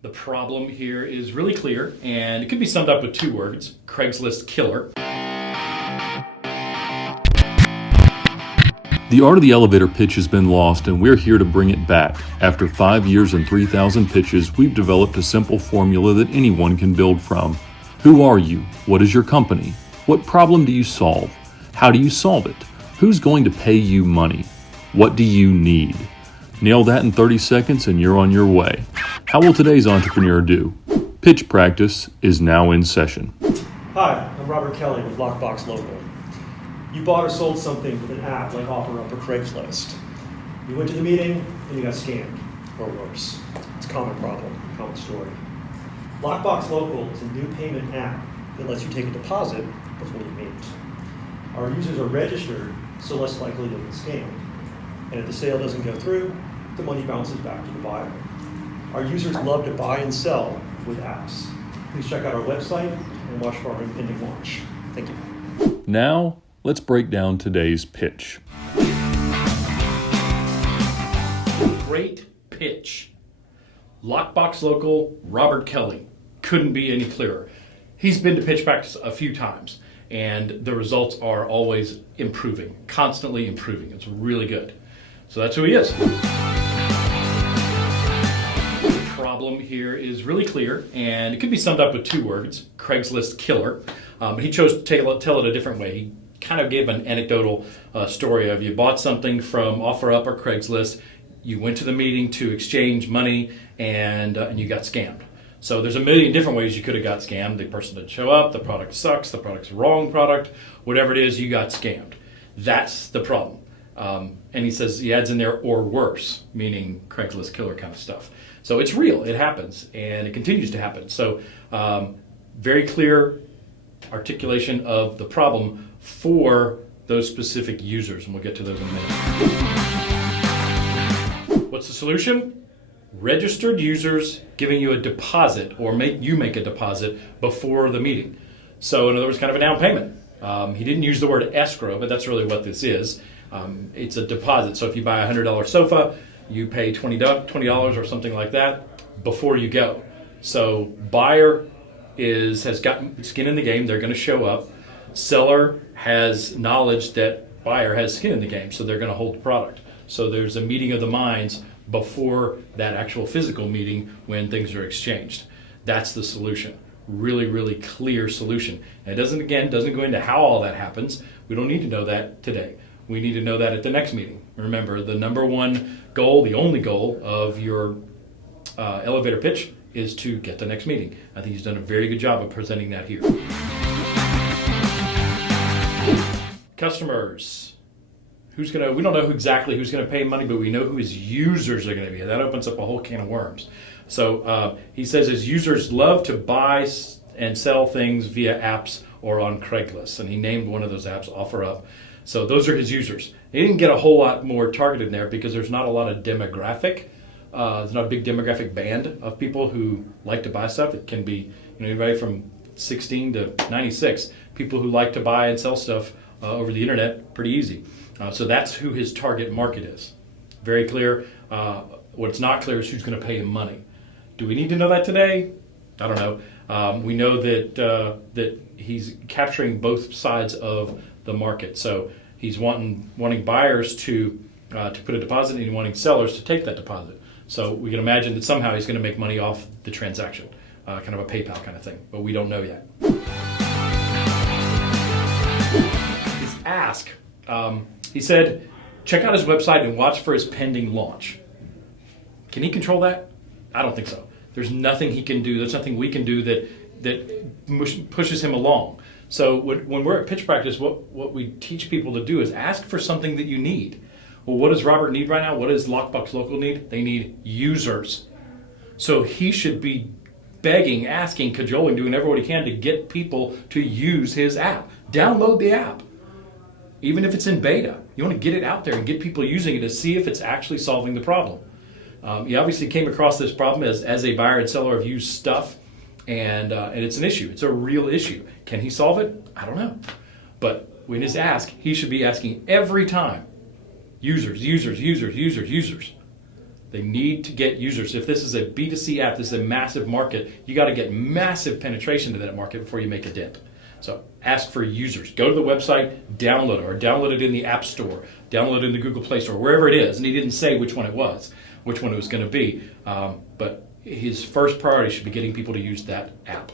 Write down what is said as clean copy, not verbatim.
The problem here is really clear, and it could be summed up with two words: Craigslist killer. The art of the elevator pitch has been lost, and we're here to bring it back. After 5 years and 3,000 pitches, we've developed a simple formula that anyone can build from. Who are you? What is your company? What problem do you solve? How do you solve it? Who's going to pay you money? What do you need? Nail that in 30 seconds and you're on your way. How will today's entrepreneur do? Pitch practice is now in session. Hi, I'm Robert Kelly with Lockbox Local. You bought or sold something with an app like OfferUp or Craigslist. You went to the meeting and you got scammed, or worse. It's a common problem, common story. Lockbox Local is a new payment app that lets you take a deposit before you meet. Our users are registered, so less likely they'll get scammed. And if the sale doesn't go through, the money bounces back to the buyer. Our users love to buy and sell with apps. Please check out our website and watch for our impending launch. Thank you. Now, let's break down today's pitch. Great pitch. Lockbox Local, Robert Kelly. Couldn't be any clearer. He's been to pitch practice a few times, and the results are always improving, constantly improving. It's really good. So that's who he is. The problem here is really clear, and it could be summed up with two words: Craigslist killer. But he chose to tell it a different way. He kind of gave an anecdotal story of you bought something from OfferUp or Craigslist, you went to the meeting to exchange money, and you got scammed. So there's a million different ways you could have got scammed. The person didn't show up, the product sucks, the product's the wrong product, whatever it is, you got scammed. That's the problem. And he says, he adds in there, or worse, meaning Craigslist killer kind of stuff. So it's real, it happens, and it continues to happen. So very clear articulation of the problem for those specific users, and we'll get to those in a minute. What's the solution? Registered users giving you a deposit, or make a deposit before the meeting. So in other words, kind of a down payment. He didn't use the word escrow, but that's really what this is. It's a deposit. So if you buy a $100 sofa, you pay $20 or something like that before you go. So buyer has got skin in the game. They're going to show up. Seller has knowledge that buyer has skin in the game, so they're going to hold the product. So there's a meeting of the minds before that actual physical meeting when things are exchanged. That's the solution. Really, really clear solution. And it doesn't go into how all that happens. We don't need to know that today. We need to know that at the next meeting. Remember, the number one goal, the only goal of your elevator pitch is to get the next meeting. I think he's done a very good job of presenting that here. Customers. We don't know exactly who's going to pay money, but we know who his users are going to be. That opens up a whole can of worms. So he says his users love to buy and sell things via apps or on Craigslist. And he named one of those apps, OfferUp. So those are his users. He didn't get a whole lot more targeted there because there's not a lot of demographic. There's not a big demographic band of people who like to buy stuff. It can be anybody from 16 to 96. People who like to buy and sell stuff over the internet, pretty easy. So that's who his target market is. Very clear. What's not clear is who's going to pay him money. Do we need to know that today? I don't know. We know that he's capturing both sides of the market. So he's wanting buyers to put a deposit, and he's wanting sellers to take that deposit. So we can imagine that somehow he's going to make money off the transaction, kind of a PayPal kind of thing, but we don't know yet. His ask. He said, check out his website and watch for his pending launch. Can he control that? I don't think so. There's nothing he can do. There's nothing we can do that pushes him along. So when we're at pitch practice, what we teach people to do is ask for something that you need. Well, what does Robert need right now? What does Lockbox Local need? They need users. So he should be begging, asking, cajoling, doing everything he can to get people to use his app. Download the app. Even if it's in beta, you want to get it out there and get people using it to see if it's actually solving the problem. He obviously came across this problem as a buyer and seller of used stuff, and it's an issue. It's a real issue. Can he solve it? I don't know. But when he's asked, he should be asking every time, users. They need to get users. If this is a B2C app, this is a massive market, you got to get massive penetration to that market before you make a dent. So ask for users. Go to the website, download it, or download it in the App Store, download it in the Google Play Store, wherever it is. And he didn't say which one it was going to be. But his first priority should be getting people to use that app.